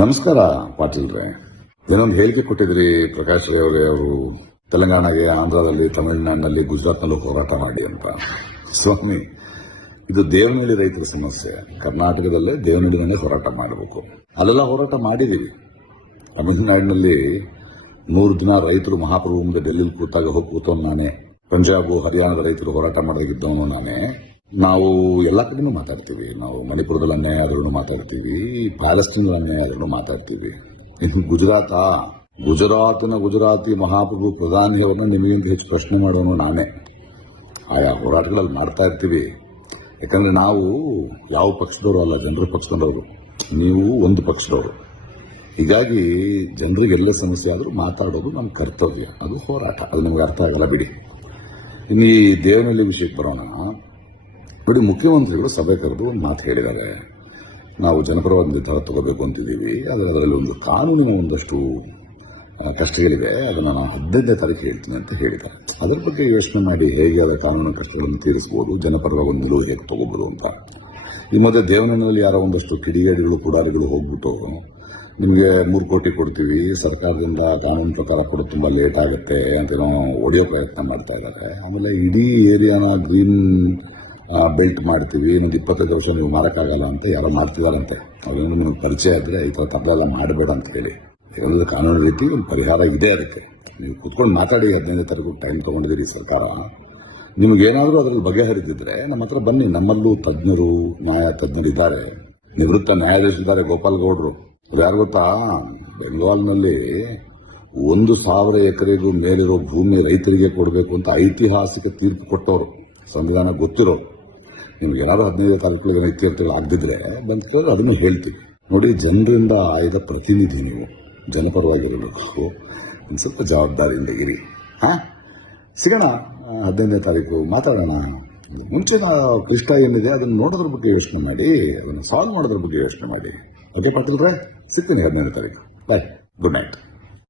ನಮಸ್ಕಾರ ಪಾಟೀಲ್ರೆ. ಏನೊಂದು ಹೇಳಿಕೆ ಕೊಟ್ಟಿದ್ರಿ ಪ್ರಕಾಶ್ ರೈ ಅವರೇ, ಅವರು ತೆಲಂಗಾಣಗೆ, ಆಂಧ್ರದಲ್ಲಿ, ತಮಿಳುನಾಡಿನಲ್ಲಿ, ಗುಜರಾತ್ನಲ್ಲೂ ಹೋರಾಟ ಮಾಡಿ ಅಂತ. ಸ್ವಾಮಿ, ಇದು ದೇವನಹಳ್ಳಿ ರೈತರ ಸಮಸ್ಯೆ. ಕರ್ನಾಟಕದಲ್ಲೇ ದೇವನಹಳ್ಳಿನಲ್ಲೇ ಹೋರಾಟ ಮಾಡಬೇಕು. ಅಲ್ಲೆಲ್ಲ ಹೋರಾಟ ಮಾಡಿದೀವಿ. ತಮಿಳುನಾಡಿನಲ್ಲಿ 100 ದಿನ ರೈತರು ಮಹಾಪ್ರಭು ಮುಂದೆ ಡೆಲ್ಲಿಲಿ ಕೂತಾಗ ಹೋಗಿ ಕೂತವನು ನಾನೇ. ಪಂಜಾಬ್, ಹರಿಯಾಣದ ರೈತರು ಹೋರಾಟ ಮಾಡೋದಿದ್ದವನು ನಾನೇ. ನಾವು ಎಲ್ಲ ಕಡೆನೂ ಮಾತಾಡ್ತೀವಿ. ನಾವು ಮಣಿಪುರದಲ್ಲಿ ಅನ್ಯಾಯ ಆದ್ರೂ ಮಾತಾಡ್ತೀವಿ, ಪ್ಯಾಲೆಸ್ಟೀನ್ ಅನ್ಯಾಯ ಆದ್ರೂ ಮಾತಾಡ್ತೀವಿ. ಇನ್ನು ಗುಜರಾತಿನ ಗುಜರಾತಿ ಮಹಾಪ್ರಭು ಪ್ರಧಾನಿಯವರನ್ನ ನಿಮಗಿಂತ ಹೆಚ್ಚು ಪ್ರಶ್ನೆ ಮಾಡೋನು ನಾನೇ. ಆಯಾ ಹೋರಾಟಗಳಲ್ಲಿ ಮಾಡ್ತಾ ಇರ್ತೀವಿ. ಯಾಕಂದ್ರೆ ನಾವು ಯಾವ ಪಕ್ಷದವರು ಅಲ್ಲ, ಜನರ ಪಕ್ಷದವರು. ನೀವು ಒಂದು ಪಕ್ಷದವರು. ಹೀಗಾಗಿ ಜನರಿಗೆ ಎಲ್ಲ ಸಮಸ್ಯೆ ಆದರೂ ಮಾತಾಡೋದು ನಮ್ಮ ಕರ್ತವ್ಯ. ಅದು ಹೋರಾಟ. ಅದು ನಿಮ್ಗೆ ಅರ್ಥ ಆಗಲ್ಲ ಬಿಡಿ. ಇನ್ನು ಈ ದೇವನಹಳ್ಳಿ ವಿಷಯಕ್ಕೆ ಬರೋಣ. ನೋಡಿ, ಮುಖ್ಯಮಂತ್ರಿಗಳು ಸಭೆ ಕರೆದು ಒಂದು ಮಾತು ಹೇಳಿದ್ದಾರೆ. ನಾವು ಜನಪರವಾದ ನಿರ್ಧಾರ ತಗೋಬೇಕು ಅಂತಿದ್ದೀವಿ, ಆದರೆ ಅದರಲ್ಲಿ ಒಂದು ಕಾನೂನಿನ ಒಂದಷ್ಟು ಕಷ್ಟಗಳಿವೆ, ಅದನ್ನು ನಾನು 15ನೇ ತಾರೀಕು ಹೇಳ್ತೀನಿ ಅಂತ ಹೇಳಿದ್ದಾರೆ. ಅದರ ಬಗ್ಗೆ ಯೋಚನೆ ಮಾಡಿ ಹೇಗೆ ಅದರ ಕಾನೂನಿನ ಕಷ್ಟಗಳನ್ನು ತೀರಿಸಬಹುದು, ಜನಪರವಾಗಿ ಒಂದು ನಿಲುವು ಹೇಗೆ ತಗೋಬಹುದು ಅಂತ. ಈ ಮಧ್ಯೆ ದೇವನಹಳ್ಳಿಯಲ್ಲಿ ಯಾರೋ ಒಂದಷ್ಟು ಕಿಡಿಗೇಡಿಗಳು, ಪುಡಾರಿಗಳು ಹೋಗ್ಬಿಟ್ಟು ನಿಮಗೆ 3 ಕೋಟಿ ಕೊಡ್ತೀವಿ, ಸರ್ಕಾರದಿಂದ ಕಾನೂನು ಪ್ರಕಾರ ಕೊಡೋದು ತುಂಬಾ ಲೇಟ್ ಆಗುತ್ತೆ ಅಂತೇನೋ ಹೊಡೆಯೋ ಪ್ರಯತ್ನ ಮಾಡ್ತಾ ಇದ್ದಾರೆ. ಆಮೇಲೆ ಇಡೀ ಏರಿಯಾನ ಗ್ರೀನ್ ಬೆಲ್ಟ್ ಮಾಡ್ತೀವಿ, ಇನ್ನೊಂದು 25 ವರ್ಷ ನೀವು ಮಾರಕ್ಕಾಗಲ್ಲ ಅಂತ ಯಾರೋ ಮಾಡ್ತಿದಾರಂತೆ. ಅವೇನು ನಿಮ್ಗೆ ಪರಿಚಯ ಇದ್ರೆ ಈ ಥರ ತಪ್ಪಲೆಲ್ಲ ಮಾಡಬೇಡ ಅಂತ ಹೇಳಿ. ಯಾಕಂದ್ರೆ ಕಾನೂನು ರೀತಿ ಒಂದು ಪರಿಹಾರ ಇದೆ. ಅದಕ್ಕೆ ನೀವು ಕುತ್ಕೊಂಡು ಮಾತಾಡಿ. 15ನೇ ತಾರೀಕು ಟೈಮ್ ತಗೊಂಡಿದ್ದೀರಿ ಸರ್ಕಾರ. ನಿಮಗೇನಾದರೂ ಅದರಲ್ಲಿ ಬಗೆಹರಿದಿದ್ರೆ ನಮ್ಮ ಹತ್ರ ಬನ್ನಿ. ನಮ್ಮಲ್ಲೂ ತಜ್ಞರು, ನ್ಯಾಯ ತಜ್ಞರು ಇದ್ದಾರೆ. ನಿವೃತ್ತ ನ್ಯಾಯಾಧೀಶರಿದ್ದಾರೆ, ಗೋಪಾಲ್ ಗೌಡ್ರು. ಅದು ಯಾರು ಗೊತ್ತಾ, ಬೆಂಗಾಲ್ನಲ್ಲಿ 1,000 ಎಕರೆಗೂ ಮೇಲಿರೋ ಭೂಮಿ ರೈತರಿಗೆ ಕೊಡಬೇಕು ಅಂತ ಐತಿಹಾಸಿಕ ತೀರ್ಪು ಕೊಟ್ಟವರು, ಸಂವಿಧಾನ ಗೊತ್ತಿರೋರು. ನಿಮ್ಗೆ ಏನಾದ್ರು 15ನೇ ತಾರೀಕು ಇತ್ಯರ್ಥಿಗಳು ಆಗದಿದ್ರೆ ಬಂದು ಅದನ್ನು ಹೇಳ್ತೀವಿ. ನೋಡಿ, ಜನರಿಂದ ಆಯ್ದ ಪ್ರತಿನಿಧಿ ನೀವು, ಜನಪರವಾಗಿರಬೇಕು. ಒಂದು ಸ್ವಲ್ಪ ಜವಾಬ್ದಾರಿಯಿಂದ ಇರಿ. ಸಿಗೋಣ 15ನೇ ತಾರೀಕು, ಮಾತಾಡೋಣ. ಮುಂಚೆ ಕೃಷ್ಣ ಏನಿದೆ ಅದನ್ನು ನೋಡೋದ್ರ ಬಗ್ಗೆ ಯೋಚನೆ ಮಾಡಿ, ಅದನ್ನು ಸಾಲ್ವ್ ಮಾಡೋದ್ರ ಬಗ್ಗೆ ಯೋಚನೆ ಮಾಡಿ. ಓಕೆ ಪಾಟೀಲ್ರೆ, ಸಿಗ್ತೀನಿ 15ನೇ ತಾರೀಕು. ಬಾಯ್, ಗುಡ್ ನೈಟ್.